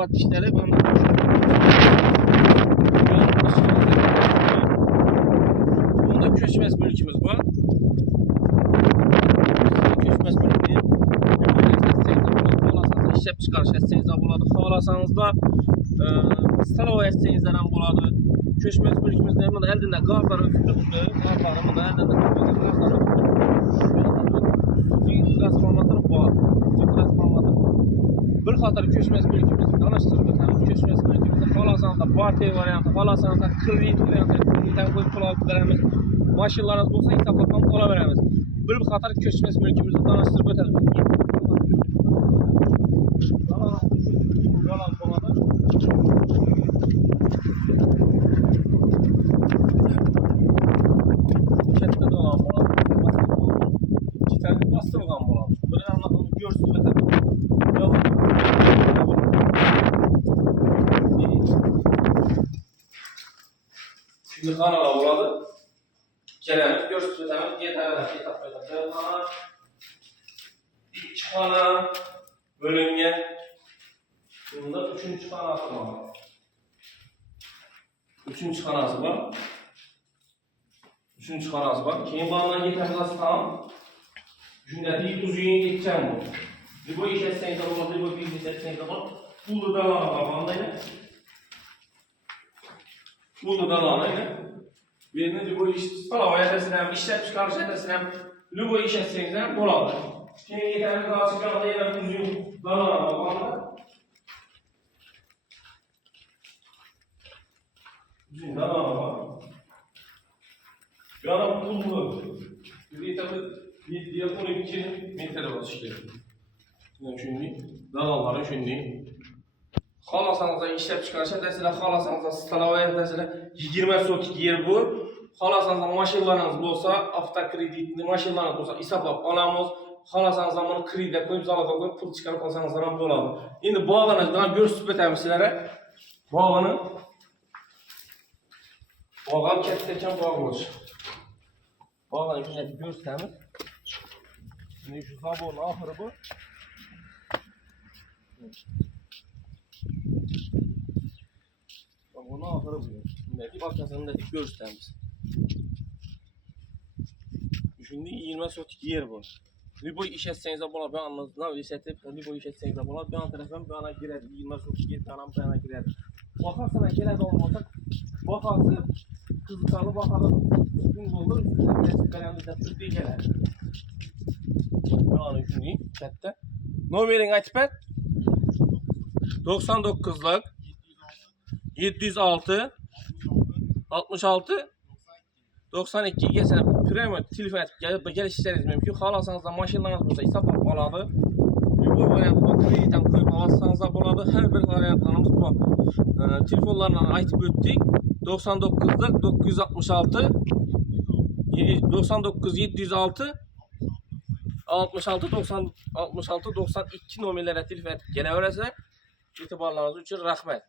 asfalt işleri. Bunda köçmez mülkümüz var. Köçmez mülkü işlep çıkarış etseniz buladı. Xalasanız da stalov etseniz buladı. Köçmez mülkümüz de hemen eldinde gazlar ötürdü. Gazlarımı da eldinde gazlar transformatör var. Transformatör var. Bir qator köçmez mülkümüzü tanıştırıp ötemiz. Köçmez mülkümüzü xalasanız da partiya variantı, xalasanız da kredit variantı, kreditten koyup pul alıp veremiz. Maşinlarınız olsa hesaplapan pula veremiz. Bir qator köçmez mülkümüzü tanıştırıp ötemiz. Bastırılgan болады. Bir anlamda görsün Şimdi kanala болады. Gelemiz görsün yeterli. Kana, iki kana bölünge. Bunda üçüncü kanası var. Üçüncü kanası var. Üçüncü kanası var. Keyin bağlanan yeterli tamam. Cümleti uzun geçeceğim bu. Bu iş etseniz olur, bu bilgis etseniz olur. Ulu dalana bağlanayla. Ulu dalanayla. Birini bu iş stalov etesinem, işlep çıkarış etesinem, bu iş etseniz buladı. Şimdi yeterli daha çıkardı yine uzun dalana bağlanayla. Uzun dalana bağlanayla. Yana pullu. Bir tabi 7-12 metre var işte. Şimdi dalalları şimdi. Xalasanızda işlep çıkarış edəsiniz, xalasanızda stalov edəsiniz 20 sotik yer bu. Xalasanızda maşinlarınız olsa, avtokreditli maşinlarınız olsa hesaplap alamiz. Xalasanızda bunu kreditə qoyub zalata qoyub pul çıxarıb alsanızda ham bo'ladi. Endi bağlanıcıdan görsüp ötəmiz sizlərə. Bağlanı. Bağlan ketdikən bağlanır. Bağlanı görsəmiz. Şimdi şu zaborun ahırı bu. Bunun ahırı bu. Şimdi arkasındaki görsəmiz. Şimdi 20 sotik yer bu. Libo iş etseniz de bula bir anınızdan resetip Libo iş etseniz de bula bir an tarafdan bir ana girer. 20 sotik yer tanam bir ana girer. Bakarsana geledi olmasa bakarsa kızıkalı bakalım. Gün olur. Kalemde tuttuğu gelir. Yani şimdi chatte. Numaranı açıp et. 99'lık 706 66 92 geçene premium telefon edip geliştirmeniz mümkün. Xalasanız da maşinlarınız olsa hesaplap aladı. Bu variantda kreditdən koyup alsanız da buladı. Her bir variantlarımız bu. Telefonlarla aytıp ötdük. 99'lık 966 99 706 66 90 66 92 nömrələrə telefon edib gələ verəsələr. İtibarlarınız üçün rəhmət.